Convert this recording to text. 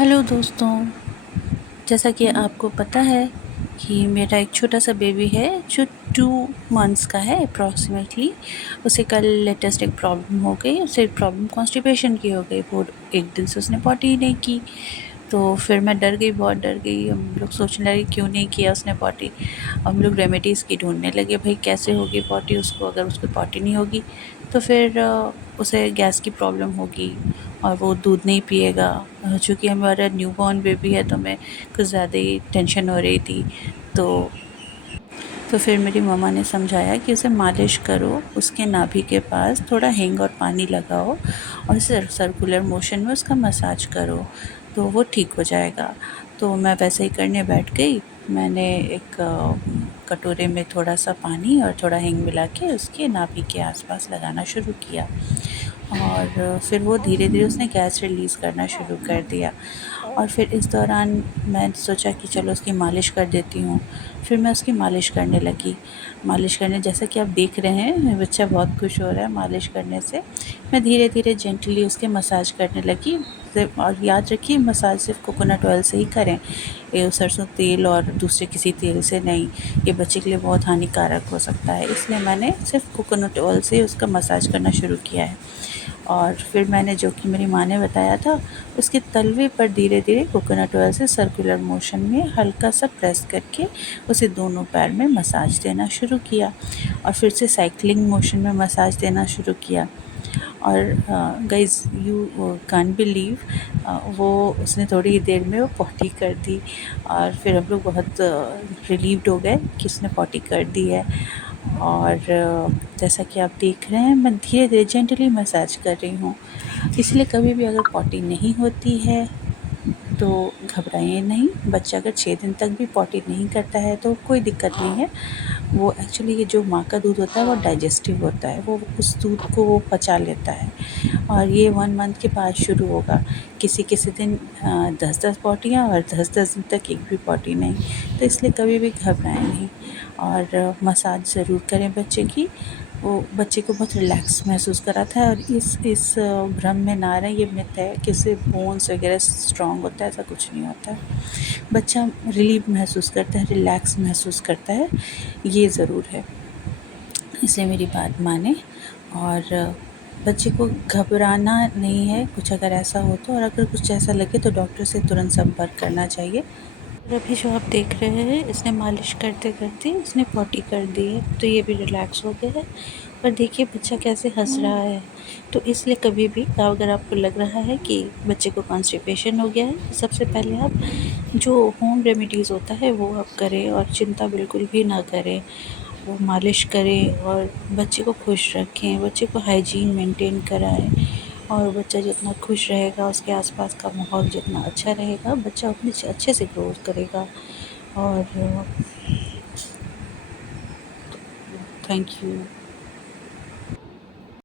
Hello दोस्तों, जैसा कि आपको पता है कि मेरा एक छोटा सा बेबी है जो 2 मंथ्स का है अप्रॉक्सीमेटली। उसे कल लेटेस्ट एक प्रॉब्लम हो गई। उसे प्रॉब्लम कॉन्स्टिपेशन की हो गई। वो एक दिन से उसने पॉटी ही नहीं की। तो फिर मैं डर गई, बहुत डर गई। हम लोग सोचने लगे क्यों नहीं किया उसने पॉटी। हम लोग रेमेडीज़ की ढूंढने लगे, भाई कैसे होगी पॉटी उसको, अगर उसको पॉटी नहीं होगी तो फिर उसे गैस की प्रॉब्लम होगी और वो दूध नहीं पिएगा। चूँकि हमारा न्यूबॉर्न बेबी है तो मैं कुछ ज़्यादा ही टेंशन हो रही थी। तो फिर मेरी मम्मा ने समझाया कि उसे मालिश करो, उसके नाभि के पास थोड़ा हींग और पानी लगाओ और सर्कुलर मोशन में उसका मसाज करो तो वो ठीक हो जाएगा। तो मैं वैसे ही करने बैठ गई। मैंने एक कटोरे में थोड़ा सा पानी और थोड़ा हींग मिला के उसके नाभि के आसपास लगाना शुरू किया और फिर वो धीरे-धीरे उसने गैस रिलीज़ करना शुरू कर दिया। और फिर इस दौरान मैं सोचा कि चलो उसकी मालिश कर देती हूँ। फिर मैं उसकी मालिश करने लगी। मालिश करने जैसा कि आप देख रहे हैं मेरा बच्चा बहुत खुश हो रहा है मालिश करने से। मैं धीरे-धीरे जेंटली उसके मसाज करने लगी। और याद रखिए मसाज सिर्फ़ कोकोनट ऑयल से ही करें। ये सरसों तेल और दूसरे किसी तेल से नहीं। ये बच्चे के लिए बहुत हानिकारक हो सकता है। इसलिए मैंने सिर्फ़ कोकोनट ऑयल से उसका मसाज करना शुरू किया है। और फिर मैंने जो कि मेरी माँ ने बताया था, उसके तलवे पर धीरे-धीरे कोकोनट ऑयल से सर्कुलर मोशन में हल्का सा प्रेस करके उसे दोनों पैर में मसाज देना शुरू किया और फिर से साइक्लिंग मोशन में मसाज देना शुरू किया। और गाइज़ यू कांट बिलीव, वो उसने थोड़ी ही देर में वो पॉटी कर दी और फिर हम लोग बहुत रिलीव्ड हो गए कि उसने पॉटी कर दी है। और जैसा कि आप देख रहे हैं मैं धीरे-धीरे जेंटली मसाज कर रही हूँ। इसलिए कभी भी अगर पॉटी नहीं होती है तो घबराइए नहीं। बच्चा अगर 6 दिन तक भी पॉटी नहीं करता है तो कोई दिक्कत नहीं है। वो एक्चुअली ये जो माँ का दूध होता है वो डाइजेस्टिव होता है, वो उस दूध को वो पचा लेता है और ये 1 मंथ के बाद शुरू होगा। किसी-किसी दिन 10-10 पॉटियाँ और 10-10 दिन तक एक भी पॉटी नहीं। तो इसलिए कभी भी घबराएँ नहीं और मसाज ज़रूर करें बच्चे की। वो बच्चे को बहुत रिलैक्स महसूस कराता है और इस भ्रम में ना रहें। ये मिथ है कि इससे बोन्स वगैरह स्ट्रॉन्ग होता है, ऐसा कुछ नहीं होता है। बच्चा रिलीव महसूस करता है, रिलैक्स महसूस करता है, ये ज़रूर है। इसलिए मेरी बात मानें और बच्चे को घबराना नहीं है। कुछ अगर ऐसा हो तो, और अगर कुछ ऐसा लगे तो डॉक्टर से तुरंत संपर्क करना चाहिए। और अभी जो आप देख रहे हैं इसने मालिश करते-करते इसने पॉटी कर दी है, तो ये भी रिलैक्स हो गया है। और देखिए बच्चा कैसे हँस रहा है। तो इसलिए कभी भी अगर आपको लग रहा है कि बच्चे को कॉन्स्टिपेशन हो गया है, तो सबसे पहले आप जो होम रेमेडीज़ होता है वो आप करें और चिंता बिल्कुल भी ना करें। वो मालिश करें और बच्चे को खुश रखें, बच्चे को हाइजीन मेंटेन कराएँ और बच्चा जितना खुश रहेगा, उसके आसपास का माहौल जितना अच्छा रहेगा, बच्चा उतने अच्छे से ग्रो करेगा। और थैंक यू।